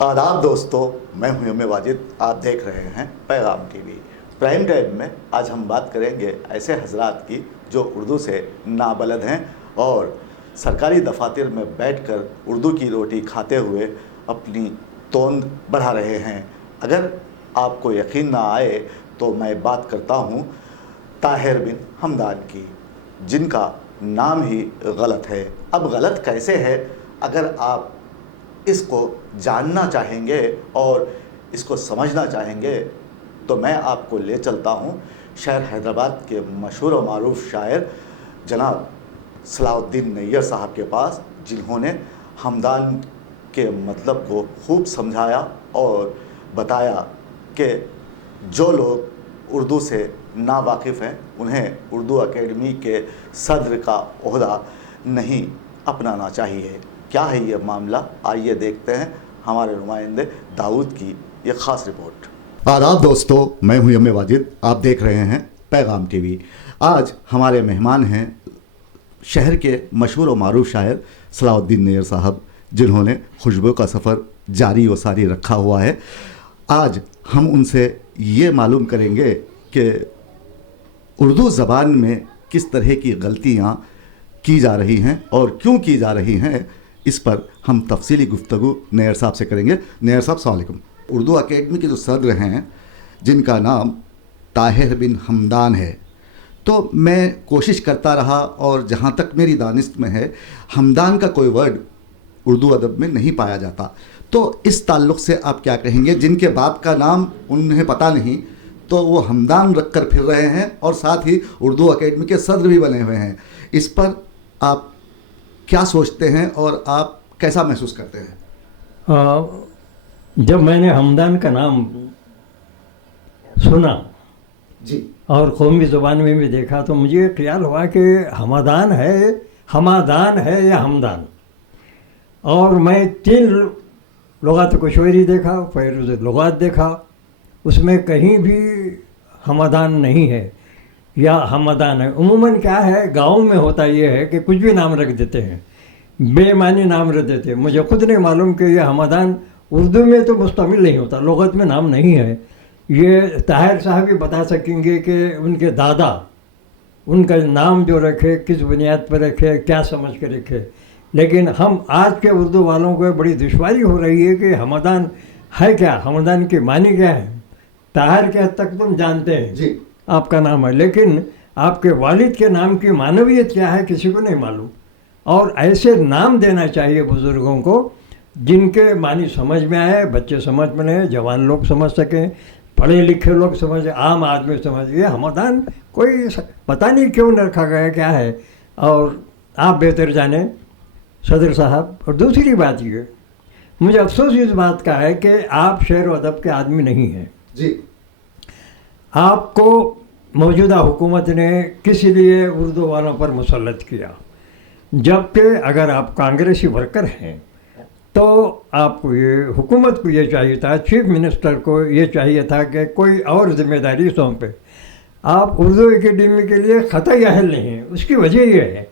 आदाब दोस्तों, मैं हूं यम वाजिद। आप देख रहे हैं पैगाम टीवी। प्राइम टाइम में आज हम बात करेंगे ऐसे हजरात की जो उर्दू से नाबलद हैं और सरकारी दफातर में बैठकर उर्दू की रोटी खाते हुए अपनी तोंद बढ़ा रहे हैं। अगर आपको यकीन ना आए तो मैं बात करता हूं ताहिर बिन हमदान की, जिनका नाम ही गलत है। अब गलत कैसे है, अगर आप इसको जानना चाहेंगे और इसको समझना चाहेंगे तो मैं आपको ले चलता हूँ शहर हैदराबाद के मशहूर और मारूफ शायर जनाब सलाउद्दीन नैयर साहब के पास, जिन्होंने हमदान के मतलब को खूब समझाया और बताया कि जो लोग उर्दू से नावाकिफ़ हैं उन्हें उर्दू अकेडमी के सदर का ओहदा नहीं अपनाना चाहिए। क्या है ये मामला, आइए देखते हैं हमारे नुमाइंदे दाऊद की ये ख़ास रिपोर्ट। आदाब दोस्तों, मैं हूं यम वाजिद। आप देख रहे हैं पैगाम टीवी। आज हमारे मेहमान हैं शहर के मशहूर और मारूफ शायर सलाउद्दीन नैयर साहब, जिन्होंने खुशबू का सफ़र जारी व सारी रखा हुआ है। आज हम उनसे ये मालूम करेंगे कि उर्दू ज़बान में किस तरह की गलतियाँ की जा रही हैं और क्यों की जा रही हैं, इस पर हम तफसीली गुफ्तगू नैयर साहब से करेंगे। नैयर साहब अस्सलाम वालेकुम। उर्दू अकेडमी के जो सदर हैं, जिनका नाम ताहिर बिन हमदान है, तो मैं कोशिश करता रहा और जहाँ तक मेरी दानिश में है, हमदान का कोई वर्ड उर्दू अदब में नहीं पाया जाता। तो इस ताल्लुक़ से आप क्या कहेंगे? जिनके बाप का नाम उन्हें पता नहीं तो वो हमदान रख कर फिर रहे हैं और साथ ही उर्दू अकेडमी के सदर भी बने हुए हैं। इस पर आप क्या सोचते हैं और आप कैसा महसूस करते हैं? जब मैंने हमदान का नाम सुना जी और कौमी ज़ुबान में भी देखा तो मुझे ख्याल हुआ कि हमादान है या हमदान। और मैं 3 लुगात कुशवरी देखा, फिर लुगात देखा, उसमें कहीं भी हमादान नहीं है या हमदान है। उमूमन क्या है, गाँव में होता ये है कि कुछ भी नाम रख देते हैं, बेमानी नाम रख देते हैं। मुझे खुद नहीं मालूम कि यह हमदान उर्दू में तो मुस्तमिल नहीं होता, लुगत में नाम नहीं है। ये ताहिर साहब भी बता सकेंगे कि उनके दादा उनका नाम जो रखे किस बुनियाद पर रखे, क्या समझ के रखे। लेकिन हम आज के उर्दू वालों को बड़ी दुश्वारी हो रही है कि हमदान है क्या, हमदान की मानी क्या है। ताहिर के हद तक तुम जानते हैं जी, आपका नाम है, लेकिन आपके वालिद के नाम की मानवियत क्या है किसी को नहीं मालूम। और ऐसे नाम देना चाहिए बुज़ुर्गों को जिनके मानी समझ में आए, बच्चे समझ में आए, जवान लोग समझ सकें, पढ़े लिखे लोग समझ, आम आदमी समझ। ये हमदान कोई पता नहीं क्यों रखा गया, क्या है, और आप बेहतर जाने सदर साहब। और दूसरी बात ये, मुझे अफसोस इस बात का है कि आप शेर व अदब के आदमी नहीं हैं जी। आपको मौजूदा हुकूमत ने किस लिए उर्दू वालों पर मुसल्लत किया, जबकि अगर आप कांग्रेसी वर्कर हैं तो आपको ये हुकूमत को ये चाहिए था, चीफ मिनिस्टर को ये चाहिए था कि कोई और जिम्मेदारी सौंपे। आप उर्दू एकेडमी के लिए ख़तई अहल नहीं हैं। उसकी वजह यह है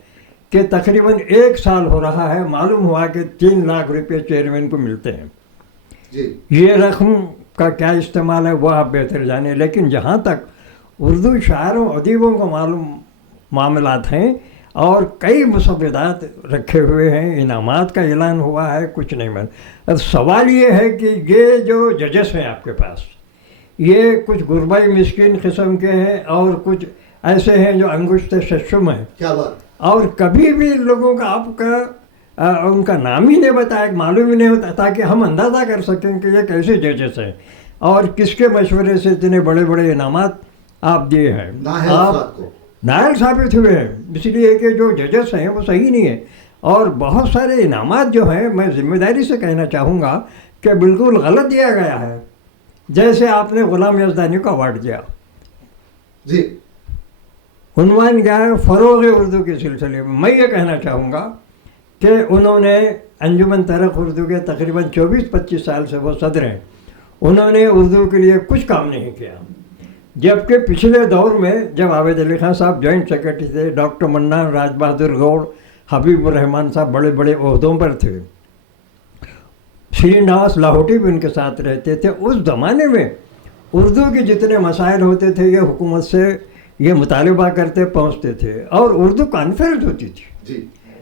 कि तकरीबन 1 साल हो रहा है, मालूम हुआ कि 3 लाख रुपये चेयरमैन को मिलते हैं जी। ये रकम का क्या इस्तेमाल है वो आप बेहतर जाने। लेकिन जहाँ तक उर्दू शायरों अदीबों को मालूम मामलात हैं और कई मुसव्वदात रखे हुए हैं, इनामात का ऐलान हुआ है, कुछ नहीं बन। अब सवाल ये है कि ये जो जजेस हैं आपके पास, ये कुछ गुरबाई मिस्किन किस्म के हैं और कुछ ऐसे हैं जो अंगुश्त शशुम हैं। क्या बात। और कभी भी लोगों का आपका उनका नाम ही नहीं बताया, मालूम ही नहीं होता, ताकि हम अंदाज़ा कर सकें कि ये कैसे जजेस हैं और किसके मशवरे से इतने बड़े बड़े इनामात आप दिए हैं। आप नायल साबित हुए हैं, इसलिए कि जो जजेस हैं वो सही नहीं है। और बहुत सारे इनामात जो हैं, मैं ज़िम्मेदारी से कहना चाहूँगा कि बिल्कुल गलत दिया गया है। जैसे आपने ग़ुलाम यज़दानी को अवार्ड दिया जी, उन्वान क्या है, फ़रोग़ उर्दू के सिलसिले में। मैं ये कहना चाहूँगा कि उन्होंने अंजुमन तरक़ उर्दू के तकरीबन 24-25 साल से वो सदर हैं, उन्होंने उर्दू के लिए कुछ काम नहीं किया। जबकि पिछले दौर में जब आवेद अली खान साहब जॉइंट सेक्रेटरी थे, डॉक्टर मन्नान, राज बहादुर गौड़, हबीबुर रहमान साहब बड़े बड़े ओहदों पर थे, श्री नवाज लाहौटी भी उनके साथ रहते थे। उस ज़माने में उर्दू के जितने मसाइल होते थे ये हुकूमत से ये मुतालबा करते पहुँचते थे, और उर्दू कॉन्फ्रेंस होती थी जी,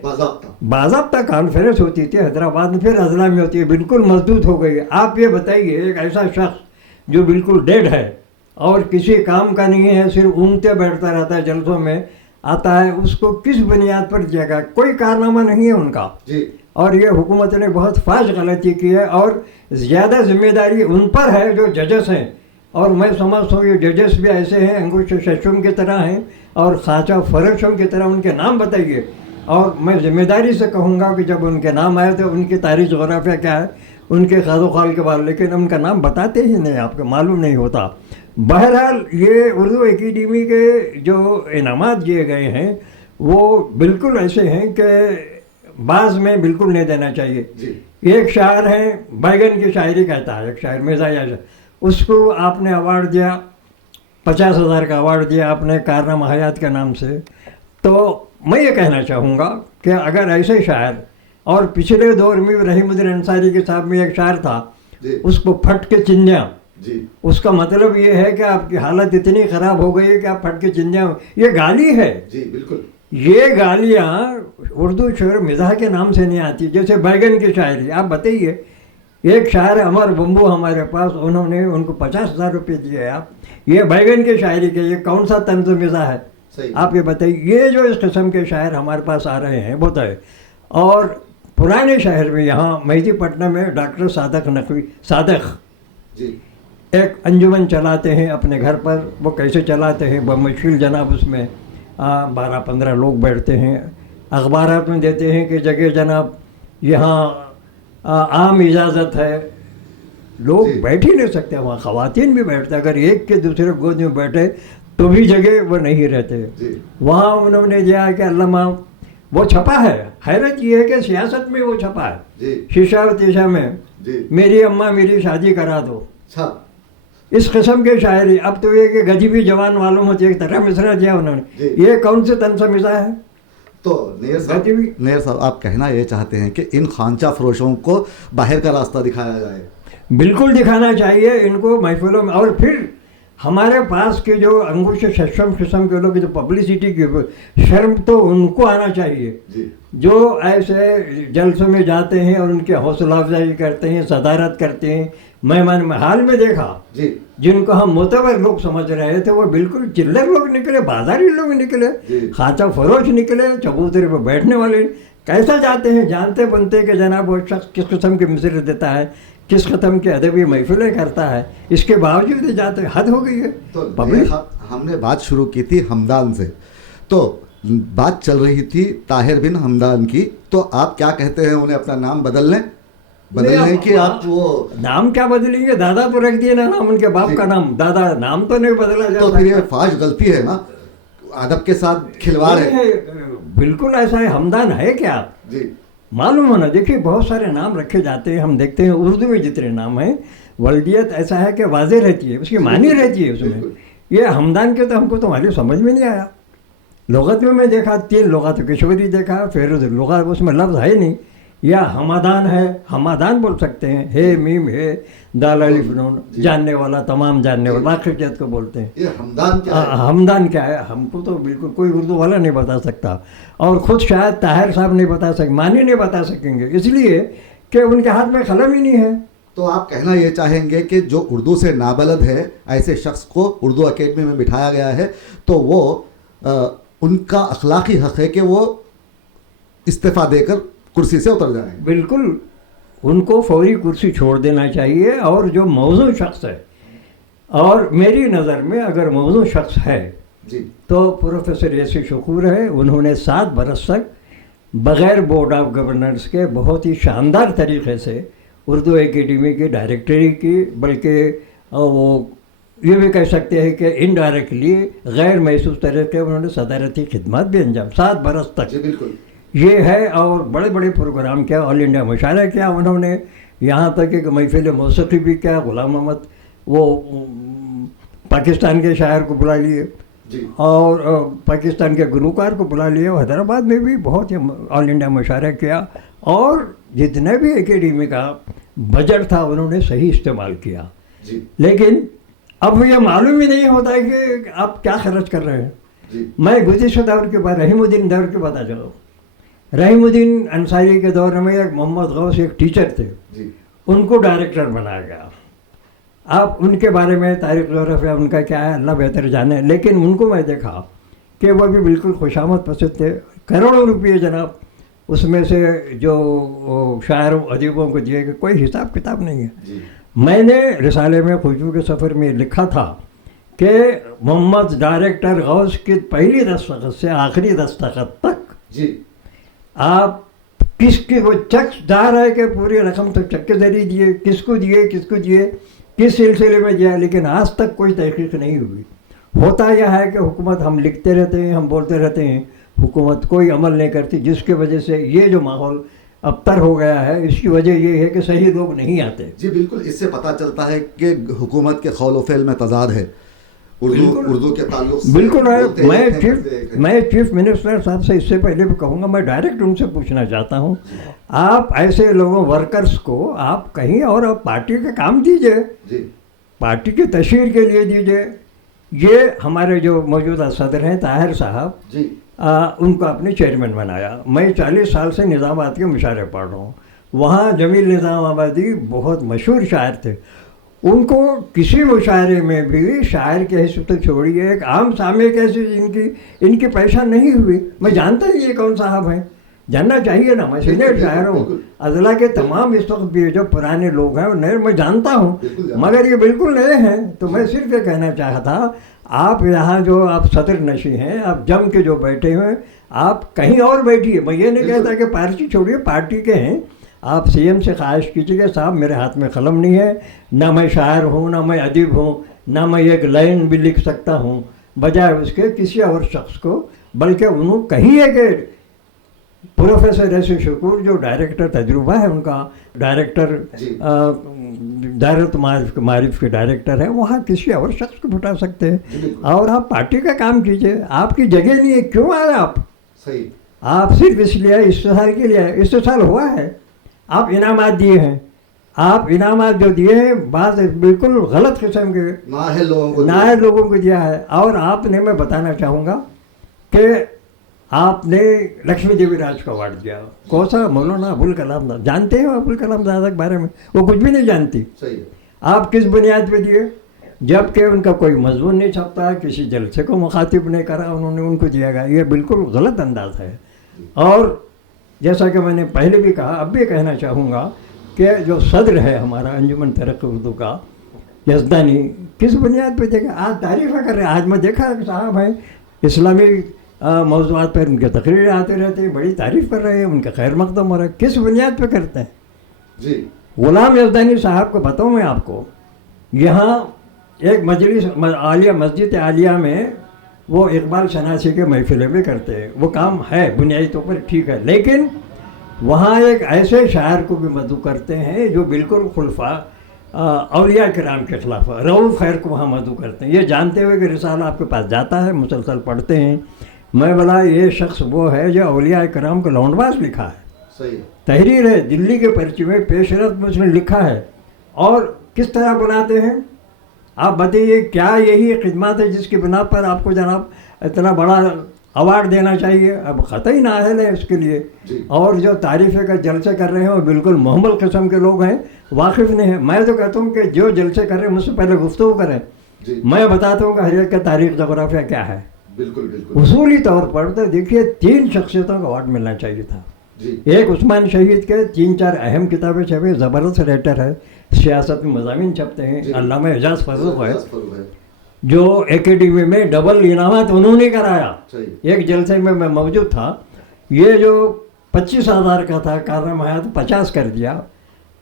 बाज़ाब्ता बाज़ाब्ता कॉन्फ्रेंस होती थी हैदराबाद में, फिर अजला में होती है, बिल्कुल मजबूत हो गई। आप ये बताइए एक ऐसा शख्स जो बिल्कुल डेड है और किसी काम का नहीं है, सिर्फ ऊँगते बैठता रहता है, जलसों में आता है, उसको किस बुनियाद पर जगह, कोई कारनामा नहीं है उनका जी, और ये हुकूमत ने बहुत फाश गलती की है और ज़्यादा जिम्मेदारी उन पर है जो जजेस हैं। और मैं समझता हूँ ये जजेस भी ऐसे हैं, अंकुश शशुम की तरह हैं और ख्वाजा फरोशम की तरह। उनके नाम बताइए, और मैं ज़िम्मेदारी से कहूँगा कि जब उनके नाम आए तो उनकी तारीख़ जोग्राफिया क्या है, उनके खाल के बारे, लेकिन उनका नाम बताते ही नहीं, आपको मालूम नहीं होता। बहरहाल ये उर्दू एकेडमी के जो इनामात दिए गए हैं वो बिल्कुल ऐसे हैं कि बाज़ में बिल्कुल नहीं देना चाहिए। जी, एक शायर है, बैगन की शायरी कहता है एक शायर, मिर्ज़ा याज़, उसको आपने अवार्ड दिया, 50,000 का अवार्ड दिया आपने कारनामा हयात के नाम से। तो मैं ये कहना चाहूँगा कि अगर ऐसे शायर, और पिछले दौर में रहीमुद्दीन अंसारी के साथ में एक शायर था, जी, उसको फट के चिंदियाँ, जी, उसका मतलब ये है कि आपकी हालत इतनी ख़राब हो गई है कि आप फट के चिंदियाँ, ये गाली है। जी, बिल्कुल, ये गालियाँ उर्दू शेर मिज़ाह के नाम से नहीं आती। जैसे बैगन की शायरी, आप बताइए, एक शायर अमर बम्बू हमारे पास, उन्होंने उनको 50,000 रुपये दिए। आप ये बैगन की शायरी के, ये कौन सा तंज़ मिज़ाह है? सही, आप ये बताइए। ये जो इस किस्म के शायर हमारे पास आ रहे हैं वो तो है। और पुराने शहर में यहाँ मेहदीपट्टनम में डॉक्टर सादक नकवी, सादक जी, एक अंजुमन चलाते हैं अपने घर पर। वो कैसे चलाते हैं, बमशील जनाब, उसमें 12-15 लोग बैठते हैं, अखबारात में देते हैं कि जगह जनाब यहाँ आम इजाज़त है। लोग जी। बैठ ही नहीं सकते वहाँ, ख़वातीन भी बैठते, अगर एक के दूसरे गोद में बैठे तो भी जगह वो नहीं रहते। जी, वहाँ उन्होंने दिया कि अल्लामा, वो छपा है। हैरत ये है कि सियासत में वो छपा है, जी, शीशा व तीशा में, जी, मेरी अम्मा मेरी शादी करा दो। अच्छा, इस किस्म के शायरी। अब तो ये कि गधी भी जवान मालूम होती है, एक तरह मिसरा दिया उन्होंने। जी। ये कौन से तन से मिसा है? तो गधी भी। नेयर साहब, आप कहना ये चाहते हैं कि इन खांचा फरोशों को बाहर का रास्ता दिखाया जाए? बिल्कुल दिखाना चाहिए इनको महफिलों में। और फिर हमारे पास के जो अंकुश शशम किस्म के लोग, जो पब्लिसिटी की शर्म तो उनको आना चाहिए, जी, जो ऐसे जलसों में जाते हैं और उनके हौसला अफजाई करते हैं, सदारत करते हैं। मैं हाल में देखा, जी, जिनको हम मोतबर लोग समझ रहे थे वो बिल्कुल चिल्लर लोग निकले, बाजारी लोग निकले, जी। खाचा फरोश निकले, चबूतरे पर बैठने वाले। कैसा जाते हैं, जानते बनते कि जनाब वो शख्स किस किस्म की मिसर देता है, किस किस्म के अदबी महफिलें करता है, इसके बावजूद जाते हैं। हद हो गई है। तो पब्लिक हमने बात शुरू की थी हमदान से, तो बात चल रही थी ताहिर बिन हमदान की, तो आप क्या कहते हैं, उन्हें अपना नाम बदल लें कि आप वो नाम क्या बदलेंगे? दादा तो रख दिए ना नाम, उनके बाप का नाम दादा, नाम तो नहीं बदला जा तो फिर ये सकता। फाश गलती है ना, अदब के साथ खिलवाड़ है। बिल्कुल ऐसा है। हमदान है क्या? जी, मालूम होना। देखिए बहुत सारे नाम रखे जाते हैं, हम देखते हैं उर्दू में जितने नाम हैं, वल्दियत ऐसा है कि वाज़ेह रहती है, उसकी मानी रहती है उसमें। बिल्कुल। ये हमदान के तो हमको तुम्हारी समझ में नहीं आया। लुग़त में मैं देखा 3 लुग़त किशोरी देखा, फिर लुग़त उसमें लफ्ज़ है नहीं। या हमादान है, हमादान बोल सकते हैं, हे मीम है दाल अलिफ नून, जानने वाला तमाम जानने वाला, वाक़ियत को बोलते हैं। ये हमदान क्या है? हमदान क्या है? हमको तो बिल्कुल कोई उर्दू वाला नहीं बता सकता, और ख़ुद शायद ताहिर साहब नहीं बता सके, मानी नहीं बता सकेंगे, इसलिए कि उनके हाथ में कलम ही नहीं है। तो आप कहना ये चाहेंगे कि जो उर्दू से नाबलद है, ऐसे शख्स को उर्दू अकेडमी में बिठाया गया है, तो वो उनका अखलाकी हक़ है कि वो इस्तीफ़ा देकर कुर्सी से उतर जाएं? बिल्कुल, उनको फौरी कुर्सी छोड़ देना चाहिए। और जो मौजूद शख्स है, और मेरी नज़र में अगर मौजूद शख्स है जी, तो प्रोफेसर यासी शकूर है। उन्होंने 7 बरस तक बग़ैर बोर्ड ऑफ गवर्नेंस के बहुत ही शानदार तरीक़े से उर्दू एकेडमी की डायरेक्टरी की, बल्कि वो ये भी कह सकते हैं कि इनडायरेक्टली गैर महसूस तरीके उन्होंने सदारती खिदमत भी अंजाम 7 बरस तक। जी, बिल्कुल, ये है। और बड़े बड़े प्रोग्राम किया, ऑल इंडिया मुशायरा किया उन्होंने, यहाँ तक कि महफिल मौसीकी भी किया। गुलाम मोहम्मद वो पाकिस्तान के शायर को बुला लिए, जी, और पाकिस्तान के गुलूकार को बुला लिए। हैदराबाद में भी बहुत ही ऑल इंडिया मुशायरा किया। और जितने भी एकेडमी का बजट था उन्होंने सही इस्तेमाल किया। जी लेकिन अब ये मालूम ही नहीं होता है कि आप क्या खर्च कर रहे हैं। जी मैं गुज़िश्ता दौर के बाद रहीमुद्दीन दौर के बता चलो, रहीमुद्दीन अंसारी के दौर में एक मोहम्मद गौस एक टीचर थे, जी उनको डायरेक्टर बनाया गया। आप उनके बारे में तारीख जोग्राफिया उनका क्या है अल्लाह बेहतर जाने, लेकिन उनको मैं देखा कि वो भी बिल्कुल खुशामद पसंद थे। करोड़ों रुपये जनाब उसमें से जो शायरों अदीबों को दिए गए, कोई हिसाब किताब नहीं है। जी मैंने रिसाले में खुशबू के सफ़र में लिखा था कि मोहम्मद डायरेक्टर गौस की पहली दस्तखत से आखिरी दस्तखत तक जी आप किसकी वो चेक जा रहा है कि पूरी रकम तो चेक के जरिए दिए, किसको दिए किस सिलसिले में दिया, लेकिन आज तक कोई तहकीक नहीं हुई। होता यह है कि हुकूमत हम लिखते रहते हैं, हम बोलते रहते हैं, हुकूमत कोई अमल नहीं करती, जिसकी वजह से ये जो माहौल अबतर हो गया है, इसकी वजह ये है कि सही लोग नहीं आते। जी बिल्कुल, इससे पता चलता है कि हुकूमत के खौल फ़ेल में तजाद है उर्दू के ताल्लुक से। बिल्कुल है। बोलते मैं हैं, चीफ करते हैं। मैं चीफ मिनिस्टर साहब से इससे पहले भी कहूँगा, मैं डायरेक्ट उनसे पूछना चाहता हूँ, आप ऐसे लोगों वर्कर्स को आप कहीं और आप पार्टी का काम दीजिए, जी पार्टी की तशहीर के लिए दीजिए। ये हमारे जो मौजूदा सदर हैं ताहिर साहब, जी उनको अपने चेयरमैन बनाया। मैं 40 साल से निज़ामाबाद के मुशायरे पढ़ रहा हूँ। वहाँ जमील निज़ामाबादी बहुत मशहूर शायर थे। उनको किसी मुशायरे में भी शायर की हैसियत तो छोड़िए, एक आम सामे कैसे इनकी पहचान नहीं हुई। मैं जानता ही ये कौन साहब हैं, जानना चाहिए ना। मैं सीनियर शायर हूँ, अजला के तमाम इस वक्त भी जो पुराने लोग हैं नए मैं जानता हूँ, मगर ये बिल्कुल नए हैं। तो मैं सिर्फ ये कहना चाहता, आप यहाँ जो आप सदर नशी हैं, आप जम के जो बैठे हैं, आप कहीं और बैठिए। मैं ये नहीं कहता कि पार्टी छोड़िए, पार्टी के हैं, आप सीएम से ख्वाहिश कीजिए, साहब मेरे हाथ में कलम नहीं है, ना मैं शायर हूँ, ना मैं अदीब हूँ, ना मैं एक लाइन भी लिख सकता हूँ, बजाय उसके किसी और शख्स को, बल्कि उन्होंने कहिए कि प्रोफेसर ऐसे शकूर जो डायरेक्टर तजुर्बा है उनका, डायरेक्टर दायरत मारिफ के डायरेक्टर है, वहाँ किसी और शख्स को बिठा सकते हैं और आप पार्टी का काम कीजिए। आपकी जगह नहीं है, क्यों आए आप? सही। आप सिर्फ इसलिए इस्तेसाल के लिए, इस्तेसाल हुआ है, आप इनामात दिए हैं, आप इनामात जो दिए हैं बात बिल्कुल गलत किस्म के नाहे लोगों को दिया है। और आपने, मैं बताना चाहूँगा कि आपने लक्ष्मी देवी राज को अवार्ड दिया। कौन सा? मौलाना अबुल कलाम। जानते हैं अबुल कलाम दादा के बारे में? वो कुछ भी नहीं जानती। सही है। आप किस बुनियाद पे दिए? जबकि उनका कोई मजमून नहीं छपता, किसी जलसे को मुखातिब नहीं करा, उन्होंने उनको दिया गया। ये बिल्कुल गलत अंदाज है। और जैसा कि मैंने पहले भी कहा, अब भी कहना चाहूँगा कि जो सदर है हमारा अंजुमन तरक्की उर्दू का, यज़दानी, किस बुनियाद पे देगा? आज तारीफ़ कर रहे हैं। आज मैं देखा साहब हैं इस्लामी मौज़ूआत पर उनके तकरीरें आते रहते हैं, बड़ी तारीफ़ कर रहे हैं, उनका खैर मकदम हो रहा है। किस बुनियाद पे करते हैं जी? ग़ुलाम यज़दानी साहब को बताऊँ मैं आपको, यहाँ एक मजलिस आलिया, मस्जिद आलिया में वो इकबाल शनासी के महफिलें भी करते हैं। वो काम है बुनियादी तौर पर ठीक है, लेकिन वहाँ एक ऐसे शायर को भी मदऊ करते हैं जो बिल्कुल खुलफा औलिया किराम के खिलाफ, रऊफ़ खैर को वहाँ मदऊ करते हैं। ये जानते हुए कि रिसाला आपके पास जाता है, मुसलसल पढ़ते हैं। मैं बोला ये शख्स वो है जो औलिया किराम को लौंडबाज लिखा है। सही। तहरीर है, दिल्ली के पर्ची में पेशरफ में उसने लिखा है। और किस तरह बनाते हैं आप बताइए? क्या यही खिदमत है जिसकी बिना पर आपको जनाब इतना बड़ा अवार्ड देना चाहिए? अब ख़तई नाअहल है इसके लिए। और जो तारीफ़ का जलसे कर रहे हैं वो बिल्कुल मोहम्मल किस्म के लोग हैं, वाकिफ़ नहीं है। मैं तो कहता हूँ कि जो जलसे कर रहे हैं मुझसे पहले गुफ्तगू करें, मैं बताता हूँ कि हर एक का तारीख़ जोग्राफिया क्या है। बिल्कुल बिल्कुल। उसूली तौर पर तो देखिए 3 शख्सियतों का अवार्ड मिलना चाहिए था। एक उस्मान शहीद के 3-4 अहम किताबें छपे, ज़बरदस्त राइटर है, सियासत में मज़ामीन छपते हैं। अल्लामा एजाज़ फ़र्रुख है जो एकेडमी में डबल इनामत उन्होंने कराया। एक जलसे में मैं मौजूद था। ये जो 25,000 का था कारनामा हयात 50 कर दिया,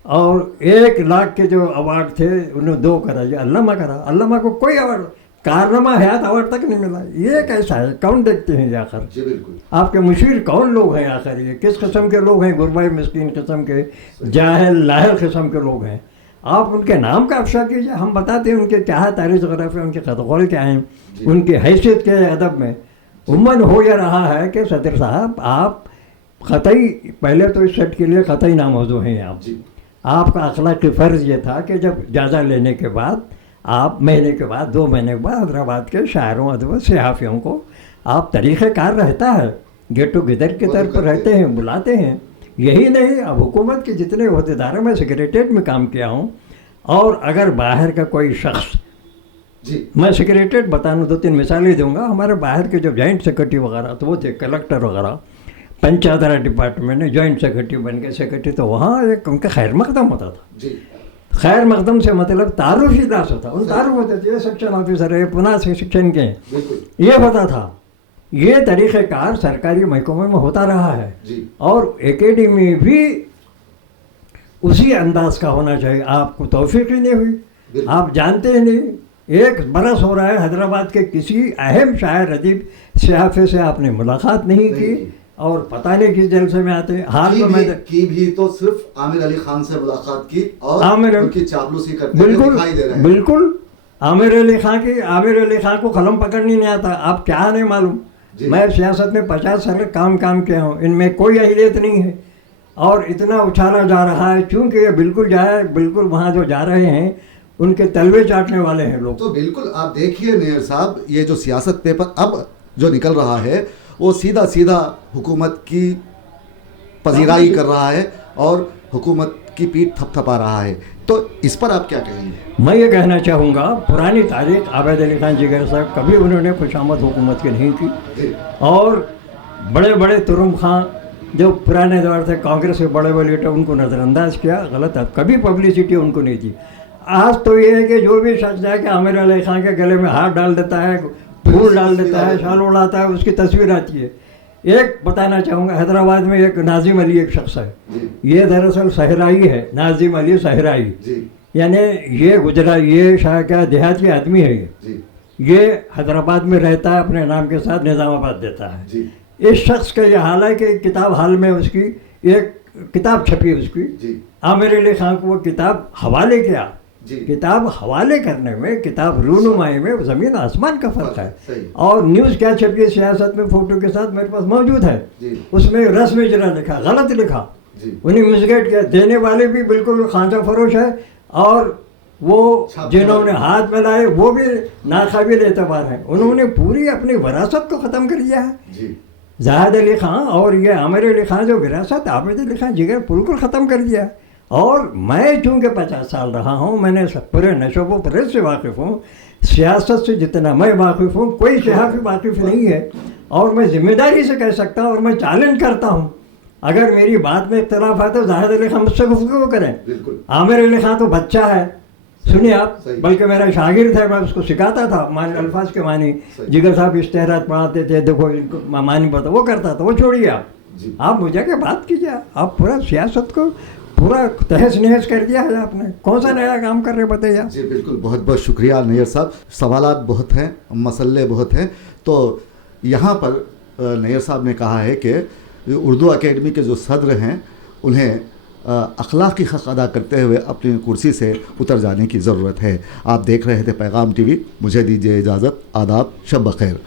और 1 लाख के जो अवार्ड थे उन्होंने 2 कराया। अल्लामा करा, अल्लामा को कोई अवार्ड, कारनामा हयात अवार्ड तक नहीं मिला। ये कैसा है? कौन देखते हैं ये आखिर? जी बिल्कुल। आपके मुशीर कौन लोग हैं आखिर? ये किस किस्म के लोग हैं? गुरबाई मिस्कीन किस्म के, जाहिल लाहिल किस्म के लोग हैं। आप उनके नाम का अफशा कीजिए, हम बताते हैं उनके क्या है तारीख़ जोग्राफिया, उनके ख़तगौल क्या हैं, उनकी हैसियत क्या है अदब में। उम्मन हो या रहा है कि सदर साहब आप ख़तई, पहले तो इस सेट के लिए ख़तई नामौजू हैं आप। آپ کا اخلاقی فرض یہ تھا کہ جب اجازت لینے کے بعد آپ مہینے کے بعد 2 مہینے کے بعد حیدرآباد کے شاعروں ادبوں صحافیوں کو آپ طریقہ کار رہتا ہے گیٹ ٹوگیدر کی طرف رہتے ہیں بلاتے ہیں. یہی نہیں اب حکومت کے جتنے عہدیداروں میں سیکریٹریٹ میں کام کیا ہوں اور اگر باہر کا کوئی شخص جی میں سیکریٹریٹ بتانا 2-3 مثالیں دوں گا. ہمارے باہر کے جو جوائنٹ سیکرٹری وغیرہ تو وہ تھے کلکٹر وغیرہ پنچایت راج ڈپارٹمنٹ میں جوائنٹ سیکرٹری بن کے سیکرٹری تو وہاں ایک ان کا خیر مقدم ہوتا تھا. جی خیر مقدم سے مطلب تعارف ہی داس ہوتا ان تعارف ہوتے تھے یہ سیکشن آفیسر ہے پناہ سیکشن کے ہیں بالکل یہ ہوتا تھا. یہ طریقہ کار سرکاری محکمے میں ہوتا رہا ہے جی اور اکیڈمی بھی اسی انداز کا ہونا چاہیے. آپ کو توفیق ہی نہیں ہوئی آپ جانتے ہی نہیں. 1 برس ہو رہا ہے حیدرآباد کے کسی اہم شاعر ادیب صحافی سے آپ نے ملاقات نہیں کی اور پتہ نہیں کس جلسے میں آتے ہیں. حال میں کی بھی تو صرف عامر علی خان سے ملاقات کی اور ان کی چاپلوسی کرتے بالکل دکھائی دے رہے ہیں. بالکل عامر علی خان کو قلم پکڑنی نہیں آتا. آپ کیا نہیں معلوم میں سیاست میں 50 سال کام کیا ہوں ان میں کوئی اہلیت نہیں ہے اور اتنا اچھالا جا رہا ہے چونکہ یہ بالکل وہاں جو جا رہے ہیں ان کے تلوے چاٹنے والے ہیں لوگ. تو بالکل آپ دیکھیے نیئر صاحب یہ جو سیاست پیپر اب جو نکل رہا ہے وہ سیدھا حکومت کی پذیرائی کر رہا ہے اور حکومت کی پیٹھ تھپتھپا رہا ہے. تو اس پر آپ کیا کہیں گے؟ میں یہ کہنا چاہوں گا پرانی تاریخ عابد علی خان جگر صاحب کبھی انہوں نے خوشامد حکومت کی نہیں کی اور بڑے ترم خان جو پرانے دور سے کانگریس کے بڑے لیڈر ان کو نظر انداز کیا غلط ہے کبھی پبلسٹی ان کو نہیں دی. آج تو یہ ہے کہ جو بھی شخص جائے کہ عامر علی خان کے گلے میں ہاتھ ڈال دیتا ہے پھول ڈال دیتا ہے شال اڑاتا ہے اس کی تصویر آتی ہے. ایک بتانا چاہوں گا حیدرآباد میں ایک ناظم علی ایک شخص ہے یہ دراصل صحرائی ہے ناظم علی صحرائی یعنی یہ شاید کیا دیہاتی آدمی ہے یہ حیدرآباد میں رہتا ہے اپنے نام کے ساتھ نظام آباد دیتا ہے. اس شخص کا یہ حال ہے کہ کتاب حال میں اس کی ایک کتاب چھپی اس کی عامر علی خان کو وہ کتاب حوالے کیا. کتاب حوالے کرنے میں کتاب رونمائی میں زمین آسمان کا فرق ہے. اور نیوز کیا چھپی ہے سیاست میں فوٹو کے ساتھ میرے پاس موجود ہے اس میں رسم اجرا لکھا غلط لکھا انہیں مسگیٹ کیا. دینے والے بھی بالکل خانچہ فروش ہے اور وہ جنہوں نے ہاتھ میں لائے وہ بھی ناقابل اعتبار ہیں. انہوں نے پوری اپنی وراثت کو ختم کر دیا ہے. زاہد علی خان اور یہ عامر علی خان جو وراثت عابد علی خان جگر بالکل ختم کر دیا. اور میں چونکہ 50 سال رہا ہوں میں نے پورے نشو و فریب سے واقف ہوں. سیاست سے جتنا میں واقف ہوں کوئی صحافی واقف نہیں ہے اور میں ذمہ داری سے کہہ سکتا ہوں اور میں چیلنج کرتا ہوں اگر میری بات میں اختلاف ہے تو زاہد علی خان مجھ سے گفتگو کریں. عامر علی خان تو بچہ ہے سنیے آپ بلکہ میرا شاگرد ہے میں اس کو سکھاتا تھا الفاظ کے معنی. جگر صاحب اشتہارات پڑھاتے تھے دیکھو ان کو معنی پتا وہ کرتا تھا وہ چھوڑیے آپ مجھے کہ بات کیجیے. آپ پورا سیاست کو پورا تہس نہس کر دیا ہے آپ نے. کون سا نیا کام کر رہے بتائیے. جی بالکل بہت شکریہ نیئر صاحب. سوالات بہت ہیں مسئلے بہت ہیں. تو یہاں پر نیئر صاحب نے کہا ہے کہ اردو اکیڈمی کے جو صدر ہیں انہیں اخلاقی حق ادا کرتے ہوئے اپنی کرسی سے اتر جانے کی ضرورت ہے. آپ دیکھ رہے تھے پیغام ٹی وی. مجھے دیجیے اجازت. آداب. شب بخیر.